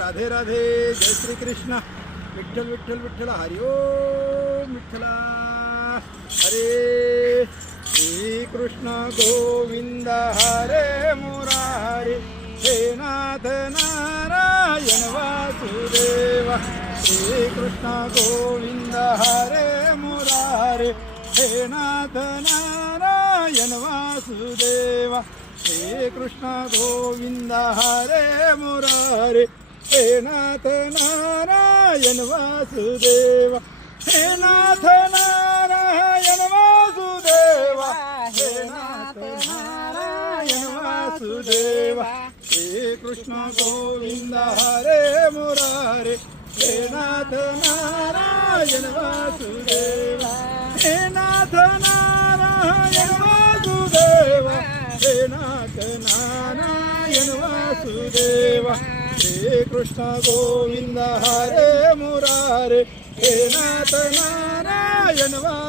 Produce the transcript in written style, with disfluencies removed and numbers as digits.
राधे राधे. जय श्री कृष्ण. विठ्ठल विठ्ठल विठ्ठल. हरि ओम विठ्ठला. हरे श्री कृष्ण गोविंद हरे मुरारी. हे नाथ नारायण वासुदेवा. श्री कृष्ण गोविंद हरे मुरारी. हे नाथ नारायण वासुदेवा. श्री कृष्ण गोविंद हरे मुरारी. हे नाथ नारायण वासुदेवा. हे नाथ नारायण वासुदेवा. हे नाथ नारायण वासुदेवा. श्री कृष्ण गोविंद हरे मुरारी. हे नाथ नारायण वासुदेवा. हे नाथ नारायण वासुदेवा. हे नाथ नारायण वासुदेवा. श्री कृष्ण गोविंद हरे मुरारी. हे नाथ नारायण वासुदेवा.